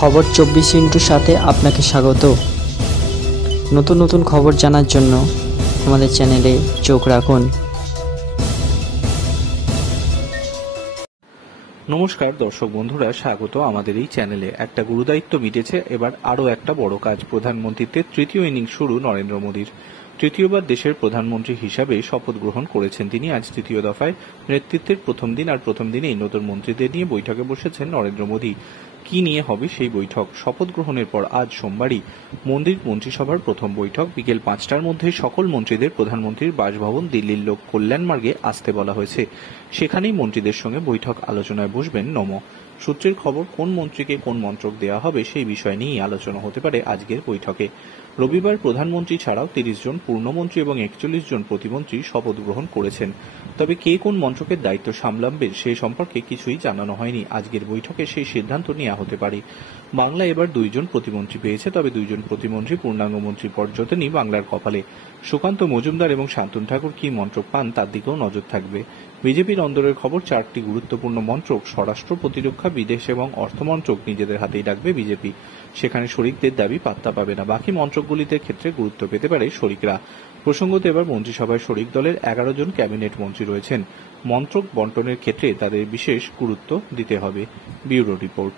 খবর 24 সাথে আপনাকে স্বাগত। নতুন নতুন খবর জানার জন্য আমাদের চ্যানেলে চোখ রাখুন। নমস্কার দর্শক বন্ধুরা, স্বাগত আমাদের এই চ্যানেলে। একটা গুরুদায়িত্ব মিটেছে, এবার আরও একটা বড় কাজ। প্রধানমন্ত্রীত্বের তৃতীয় ইনিংস শুরু নরেন্দ্র মোদীর। তৃতীয়বার দেশের প্রধানমন্ত্রী হিসাবে শপথ গ্রহণ করেছেন তিনি। আজ তৃতীয় দফায় নেতৃত্বের প্রথম দিন, আর প্রথম দিনেই নতুন মন্ত্রীদের নিয়ে বৈঠকে বসেছেন নরেন্দ্র মোদী। কি নিয়ে হবে সেই বৈঠক? শপথ গ্রহণের পর আজ সোমবারই মন্ত্রিসভার প্রথম বৈঠক। বিকেল 5টার মধ্যে সকল মন্ত্রীদের প্রধানমন্ত্রীর বাসভবন দিল্লির লোক কল্যাণ মার্গে আসতে বলা হয়েছে। সেখানেই মন্ত্রীদের সঙ্গে বৈঠক আলোচনায় বসবেন নমো। সূত্রের খবর, কোন মন্ত্রীকে কোন মন্ত্রক দেওয়া হবে সেই বিষয় নিয়েই আলোচনা হতে পারে আজকের বৈঠকে। রবিবার প্রধানমন্ত্রী ছাড়াও 30 জন পূর্ণমন্ত্রী এবং 41 জন প্রতিমন্ত্রী শপথ গ্রহণ করেছেন। তবে কে কোন মন্ত্রকের দায়িত্ব সামলাবে সেই সম্পর্কে কিছুই জানানো হয়নি। আজকের বৈঠকে সেই সিদ্ধান্ত নেওয়া হতে পারে। বাংলা এবার 2 জন প্রতিমন্ত্রী পেয়েছে, তবে 2 জন প্রতিমন্ত্রী পূর্ণাঙ্গ মন্ত্রী পর্যটনই বাংলার কপালে। সুকান্ত মজুমদার এবং শান্তনু ঠাকুর কি মন্ত্রক পান তার দিকেও নজর থাকবে। বিজেপির অন্দরের খবর, 4টি গুরুত্বপূর্ণ মন্ত্রক স্বরাষ্ট্র, প্রতিরক্ষা, বিদেশ এবং অর্থমন্ত্রক নিজেদের হাতেই রাখবে বিজেপি। সেখানে শরিকদের দাবি পাত্তা পাবে না। বাকি মন্ত্রকগুলিতে ক্ষেত্রে গুরুত্ব পেতে পারে শরিকরা। প্রসঙ্গত, এবার মন্ত্রিসভায় শরিক দলের 11 জন ক্যাবিনেট মন্ত্রী রয়েছেন। মন্ত্রক বন্টনের ক্ষেত্রে তাদের বিশেষ গুরুত্ব দিতে হবে। Bureau report.